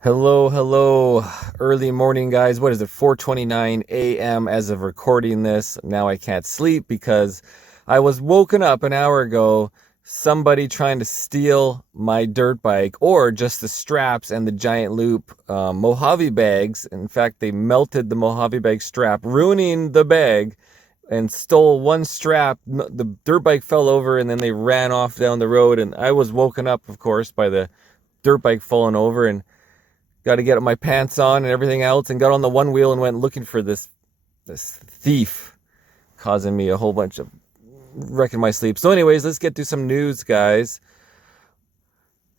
Hello. Early morning, guys. What is it? 4:29 a.m. as of recording this. Now I can't sleep because I was woken up an hour ago. Somebody trying to steal my dirt bike, or just the straps and the giant loop Mojave bags. In fact, they melted the Mojave bag strap, ruining the bag, and stole one strap. The dirt bike fell over, and then they ran off down the road. And I was woken up, of course, by the dirt bike falling over, and got to get my pants on and everything else, and got on the one wheel and went looking for this thief, causing me a whole bunch of wrecking my sleep. So anyways, let's get to some news, guys.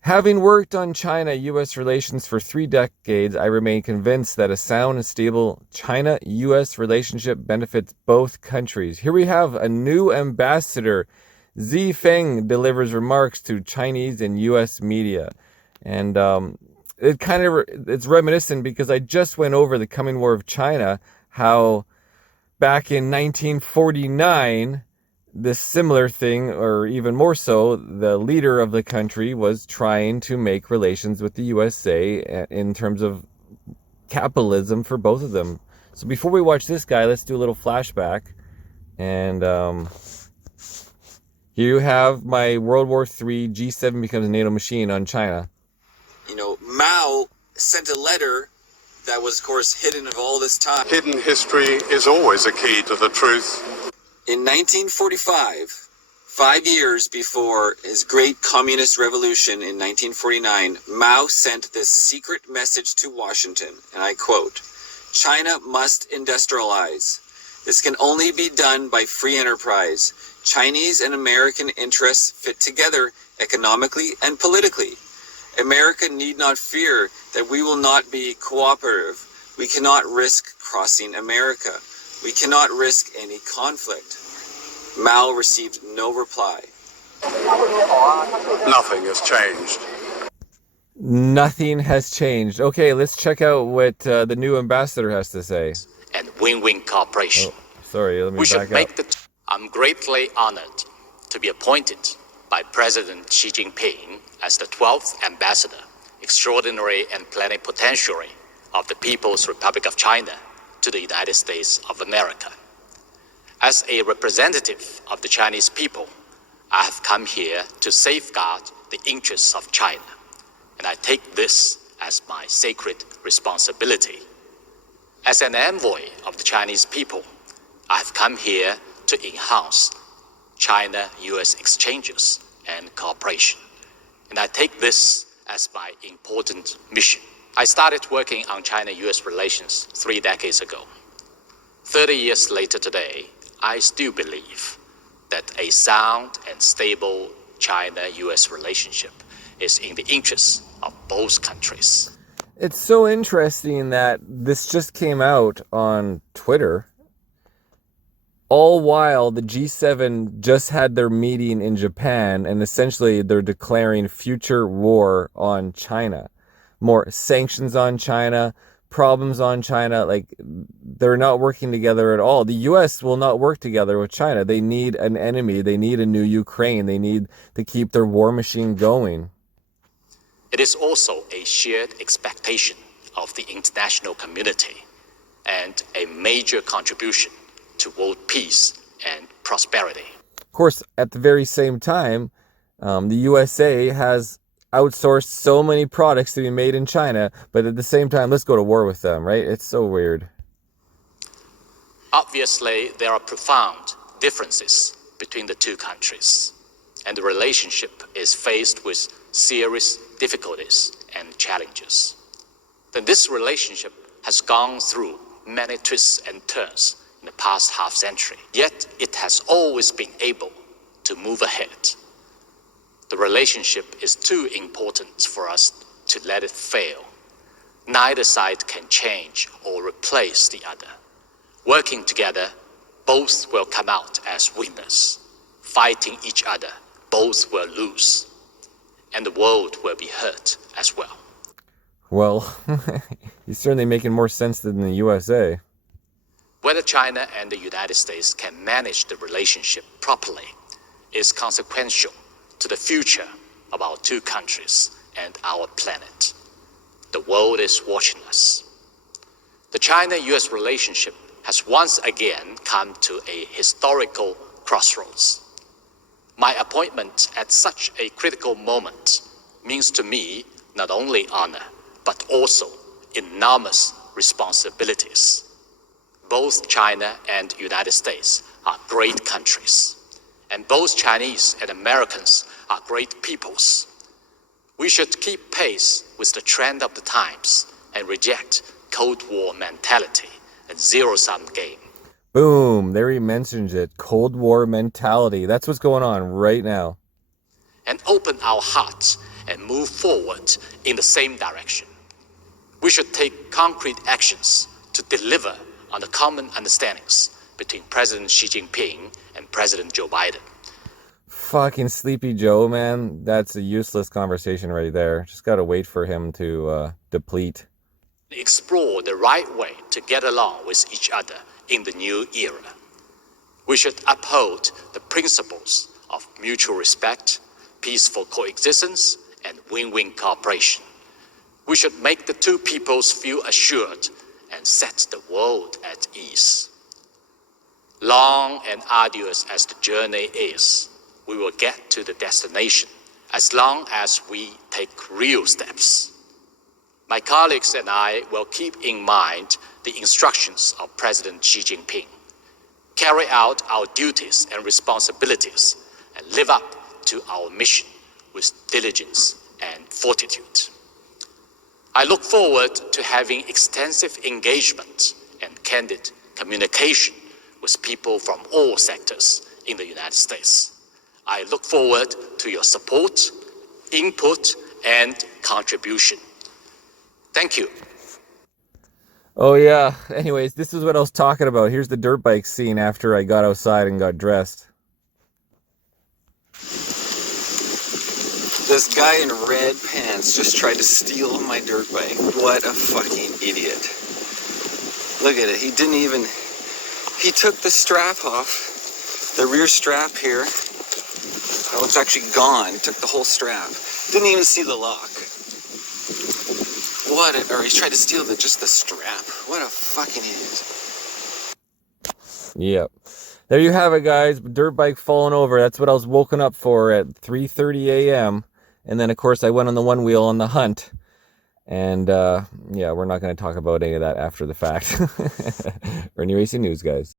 Having worked on China-U.S. relations for 3 decades, I remain convinced that a sound and stable China-U.S. relationship benefits both countries. Here we have a new ambassador. Xi Feng delivers remarks to Chinese and U.S. media. And it's reminiscent because I just went over the coming war of China, how back in 1949, this similar thing, or even more so, the leader of the country was trying to make relations with the USA in terms of capitalism for both of them. So before we watch this guy, let's do a little flashback. And here you have my World War III G7 becomes a NATO machine on China. Mao sent a letter that was, of course, hidden of all this time. Hidden history is always a key to the truth. In 1945, 5 years before his great communist revolution in 1949, Mao sent this secret message to Washington, and I quote, "China must industrialize. This can only be done by free enterprise. Chinese and American interests fit together economically and politically. America need not fear that we will not be cooperative. We cannot risk crossing America. We cannot risk any conflict." Mao received no reply. Nothing has changed. Nothing has changed. Okay, let's check out what the new ambassador has to say. And win-win cooperation. Sorry, let me back up. I'm greatly honored to be appointed by President Xi Jinping as the 12th ambassador, extraordinary and plenipotentiary of the People's Republic of China to the United States of America. As a representative of the Chinese people, I have come here to safeguard the interests of China, and I take this as my sacred responsibility. As an envoy of the Chinese people, I have come here to enhance China-US exchanges and cooperation, and I take this as my important mission. I started working on China-US relations 3 decades ago. 30 years later today, I still believe that a sound and stable China-US relationship is in the interests of both countries. It's so interesting that this just came out on Twitter, all while the G7 just had their meeting in Japan, and essentially they're declaring future war on China. More sanctions on China, problems on China. Like, they're not working together at all. The US will not work together with China. They need an enemy. They need a new Ukraine. They need to keep their war machine going. It is also a shared expectation of the international community and a major contribution to world peace and prosperity. Of course, at the very same time, the USA has outsourced so many products to be made in China, but at the same time, let's go to war with them, right? It's so weird. Obviously, there are profound differences between the two countries, and the relationship is faced with serious difficulties and challenges. Then this relationship has gone through many twists and turns in the past half century, yet it has always been able to move ahead. The relationship is too important for us to let it fail. Neither side can change or replace the other. Working together, both will come out as winners. Fighting each other, both will lose. And the world will be hurt as well. Well, he's certainly making more sense than the USA. Whether China and the United States can manage the relationship properly is consequential to the future of our two countries and our planet. The world is watching us. The China-US relationship has once again come to a historical crossroads. My appointment at such a critical moment means to me not only honor, but also enormous responsibilities. Both China and United States are great countries, and both Chinese and Americans are great peoples. We should keep pace with the trend of the times and reject Cold War mentality and zero-sum game. Boom, there he mentions it. Cold War mentality. That's what's going on right now. And open our hearts and move forward in the same direction. We should take concrete actions to deliver on the common understandings between President Xi Jinping and President Joe Biden. Fucking Sleepy Joe, man. That's a useless conversation right there. Just gotta wait for him to deplete. Explore the right way to get along with each other in the new era. We should uphold the principles of mutual respect, peaceful coexistence, and win-win cooperation. We should make the two peoples feel assured and set the world at ease. Long and arduous as the journey is, we will get to the destination as long as we take real steps. My colleagues and I will keep in mind the instructions of President Xi Jinping, carry out our duties and responsibilities, and live up to our mission with diligence and fortitude. I look forward to having extensive engagement and candid communication with people from all sectors in the United States. I look forward to your support, input, and contribution. Thank you. Oh yeah, anyways, this is what I was talking about. Here's the dirt bike scene after I got outside and got dressed. This guy in red pants just tried to steal my dirt bike. What a fucking idiot. Look at it. He took the strap off. The rear strap here. Oh, it's actually gone. He took the whole strap. Didn't even see the lock. Or he's tried to steal just the strap. What a fucking idiot. Yep. There you have it, guys. Dirt bike falling over. That's what I was woken up for at 3:30 a.m. And then, of course, I went on the one wheel on the hunt. And, yeah, we're not going to talk about any of that after the fact. Irnieracing News, guys.